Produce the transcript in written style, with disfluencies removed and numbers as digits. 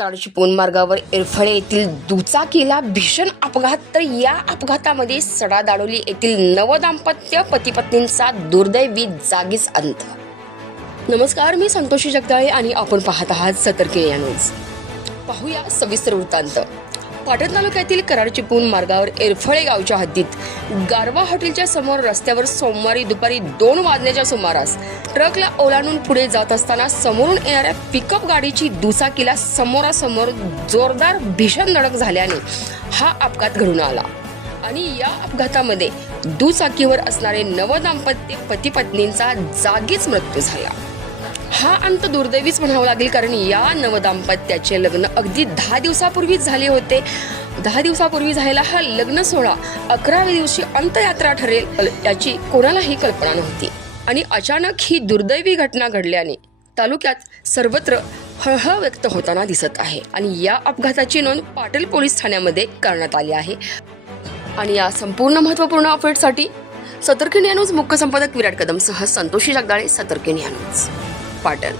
कराड चिपळूण मार्गावर एरफळे येथील दुचाकीला भीषण अपघात. तर या अपघातामध्ये सडादाडोली येथील नवदाम्पत्य पती पत्नींचा दुर्दैवी जागीच अंत. नमस्कार, मी संतोषी जगदाळे आणि आपण पाहत आहात सतर्के या न्यूज. पाहूया सविस्तर वृत्तांत. पाटण तालुक्यातील कराड चिपळूण मार्गावर एरफळे गावच्या हद्दीत गारवा हॉटेलच्या समोर रस्त्यावर सोमवारी दुपारी 2 वाजण्याच्या सुमारास ट्रकला ओलांडून पुढे जात असताना समोरून येणाऱ्या पिकअप गाडीची दुचाकीला समोरासमोर जोरदार भीषण धडक झाल्याने हा अपघात घडून आला आणि या अपघातामध्ये दुचाकीवर असणारे नवदाम्पत्य पती पत्नींचा जागीच मृत्यू झाला. हा अंत दुर्दैवीच म्हणावा लागेल, कारण या नवदाम्पत्याचे लग्न अगदी 10 दिवसापूर्वीच झाले होते. 10 दिवसापूर्वी झालेला हा लग्न सोहळा 11व्या दिवशी अंत्ययात्रा ठरेल याची कोणालाही कल्पना नव्हती आणि अचानक ही दुर्दैवी घटना घडल्याने तालुक्यात सर्वत्र हळहळ व्यक्त होताना दिसत आहे आणि या अपघाताची नोंद पाटील पोलीस ठाण्यामध्ये करण्यात आली आहे. आणि या संपूर्ण महत्त्वपूर्ण अपडेटसाठी सतर्क न्यूज मुख्य संपादक विराट कदमसह संतोषी जगदाळे, सतर्क न्यूज, पाटण.